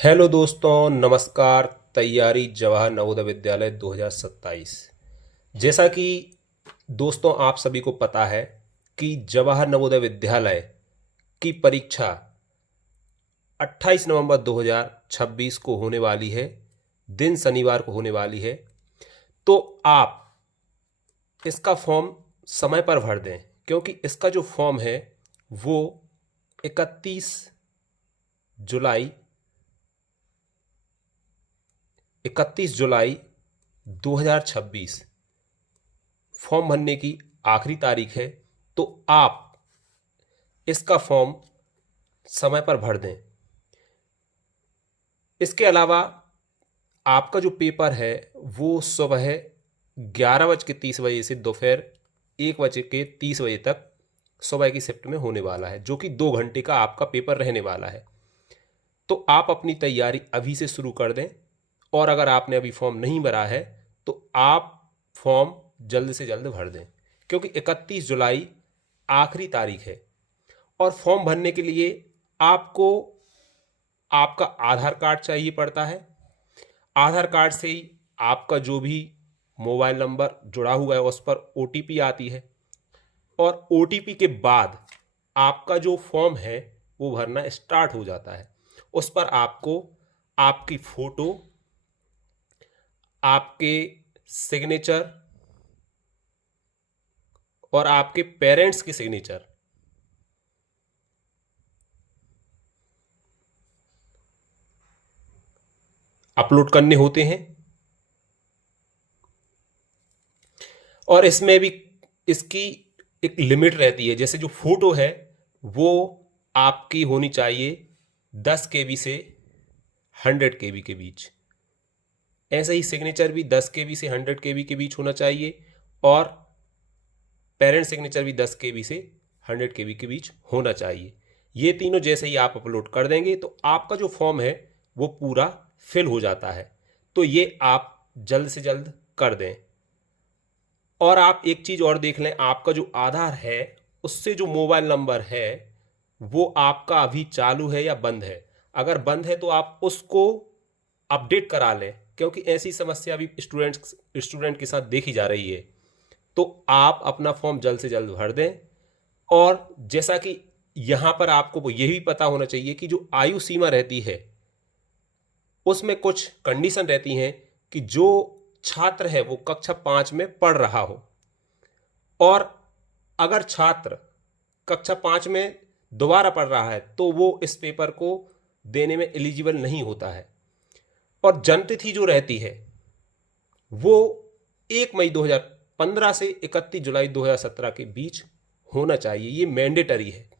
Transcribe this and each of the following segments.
Hello दोस्तों, नमस्कार। तैयारी जवाहर नवोदय विद्यालय 2027। जैसा कि दोस्तों आप सभी को पता है कि जवाहर नवोदय विद्यालय की परीक्षा 28 नवंबर 2026 को होने वाली है। दिन शनिवार को होने वाली है। तो आप इसका फॉर्म समय पर भर दें, क्योंकि इसका जो फॉर्म है वो 31 जुलाई 2026 फॉर्म भरने की आखिरी तारीख है। तो आप इसका फॉर्म समय पर भर दें। इसके अलावा आपका जो पेपर है वो सुबह 11:30 से दोपहर 1:30 तक सुबह की शिफ्ट में होने वाला है, जो कि 2 घंटे का आपका पेपर रहने वाला है। तो आप अपनी तैयारी अभी से शुरू कर दें। और अगर आपने अभी फॉर्म नहीं भरा है तो आप फॉर्म जल्द से जल्द भर दें, क्योंकि 31 जुलाई आखिरी तारीख है। और फॉर्म भरने के लिए आपको आपका आधार कार्ड चाहिए पड़ता है। आधार कार्ड से ही आपका जो भी मोबाइल नंबर जुड़ा हुआ है उस पर ओटीपी आती है, और ओटीपी के बाद आपका जो फॉर्म है वो भरना स्टार्ट हो जाता है। उस पर आपको आपकी फ़ोटो, आपके सिग्नेचर और आपके पेरेंट्स की सिग्नेचर अपलोड करने होते हैं। और इसमें भी इसकी एक लिमिट रहती है। जैसे जो फोटो है वो आपकी होनी चाहिए 10 केबी से 100 केबी के बीच। ऐसे ही सिग्नेचर भी 10 केबी से 100 केबी के बीच होना चाहिए, और पेरेंट सिग्नेचर भी 10 केबी से 100 केबी के बीच होना चाहिए। ये तीनों जैसे ही आप अपलोड कर देंगे तो आपका जो फॉर्म है वो पूरा फिल हो जाता है। तो ये आप जल्द से जल्द कर दें। और आप एक चीज़ और देख लें, आपका जो आधार है उससे जो मोबाइल नंबर है वो आपका अभी चालू है या बंद है। अगर बंद है तो आप उसको अपडेट करा लें, क्योंकि ऐसी समस्या अभी स्टूडेंट के साथ देखी जा रही है। तो आप अपना फॉर्म जल्द से जल्द भर दें। और जैसा कि यहाँ पर आपको वो ये भी पता होना चाहिए कि जो आयु सीमा रहती है उसमें कुछ कंडीशन रहती हैं कि जो छात्र है वो कक्षा 5 में पढ़ रहा हो, और अगर छात्र कक्षा 5 में दोबारा पढ़ रहा है तो वो इस पेपर को देने में एलिजिबल नहीं होता है। और जन्मतिथि जो रहती है वो 1 मई 2015 से 31 जुलाई 2017 के बीच होना चाहिए। ये मैंडेटरी है।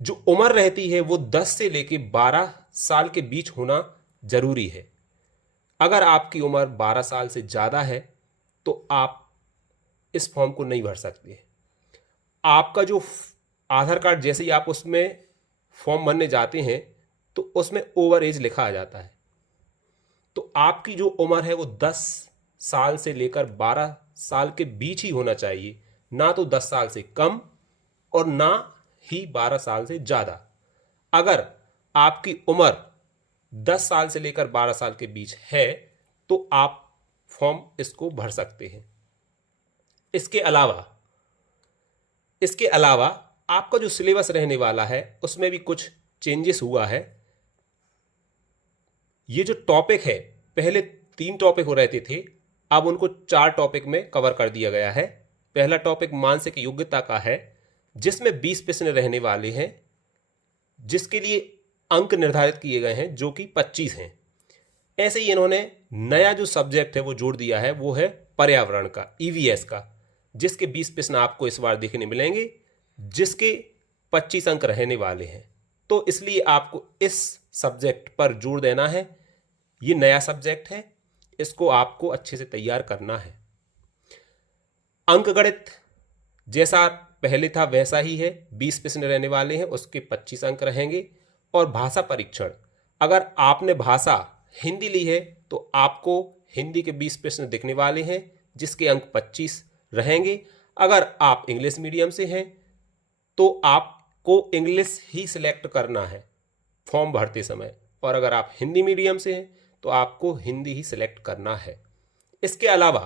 जो उम्र रहती है वो 10 से लेके 12 साल के बीच होना जरूरी है। अगर आपकी उम्र 12 साल से ज़्यादा है तो आप इस फॉर्म को नहीं भर सकते। आपका जो आधार कार्ड जैसे ही आप उसमें फॉर्म भरने जाते हैं तो उसमें ओवर एज लिखा आ जाता है। तो आपकी जो उम्र है वो 10 साल से लेकर 12 साल के बीच ही होना चाहिए, ना तो 10 साल से कम और ना ही 12 साल से ज़्यादा। अगर आपकी उम्र 10 साल से लेकर 12 साल के बीच है तो आप फॉर्म इसको भर सकते हैं। इसके अलावा आपका जो सिलेबस रहने वाला है उसमें भी कुछ चेंजेस हुआ है। ये जो टॉपिक है, पहले 3 टॉपिक हो रहते थे, अब उनको 4 टॉपिक में कवर कर दिया गया है। पहला टॉपिक मानसिक योग्यता का है, जिसमें 20 प्रश्न रहने वाले हैं, जिसके लिए अंक निर्धारित किए गए हैं जो कि 25 हैं। ऐसे ही इन्होंने नया जो सब्जेक्ट है वो जोड़ दिया है, वो है पर्यावरण का, ईवीएस का, जिसके 20 प्रश्न आपको इस बार देखने मिलेंगे, जिसके 25 अंक रहने वाले हैं। तो इसलिए आपको इस सब्जेक्ट पर जोर देना है। ये नया सब्जेक्ट है, इसको आपको अच्छे से तैयार करना है। अंकगणित जैसा पहले था वैसा ही है, 20 प्रश्न रहने वाले हैं, उसके 25 अंक रहेंगे। और भाषा परीक्षण, अगर आपने भाषा हिंदी ली है तो आपको हिंदी के 20 प्रश्न दिखने वाले हैं, जिसके अंक 25 रहेंगे। अगर आप इंग्लिश मीडियम से हैं तो आपको इंग्लिश ही सिलेक्ट करना है, फॉर्म भरते समय, और अगर आप हिंदी मीडियम से हैं तो आपको हिंदी ही सिलेक्ट करना है। इसके अलावा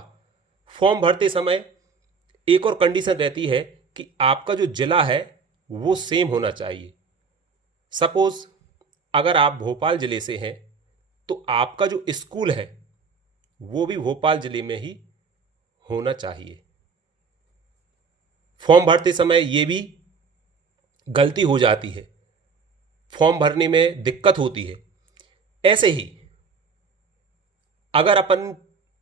फॉर्म भरते समय एक और कंडीशन रहती है कि आपका जो जिला है वो सेम होना चाहिए। सपोज अगर आप भोपाल जिले से हैं तो आपका जो स्कूल है वो भी भोपाल जिले में ही होना चाहिए। फॉर्म भरते समय ये भी गलती हो जाती है, फॉर्म भरने में दिक्कत होती है। ऐसे ही अगर अपन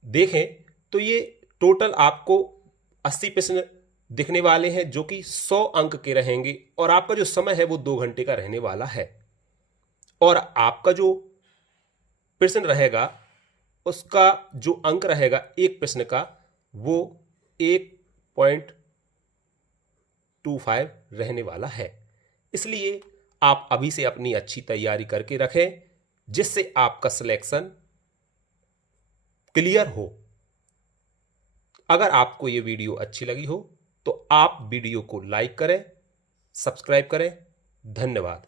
देखें तो ये टोटल आपको 80 प्रश्न दिखने वाले हैं जो कि 100 अंक के रहेंगे, और आपका जो समय है वो 2 घंटे का रहने वाला है। और आपका जो प्रश्न रहेगा उसका जो अंक रहेगा एक प्रश्न का वो 1.25 रहने वाला है। इसलिए आप अभी से अपनी अच्छी तैयारी करके रखें जिससे आपका सिलेक्शन क्लियर हो। अगर आपको ये वीडियो अच्छी लगी हो तो आप वीडियो को लाइक करें, सब्सक्राइब करें। धन्यवाद।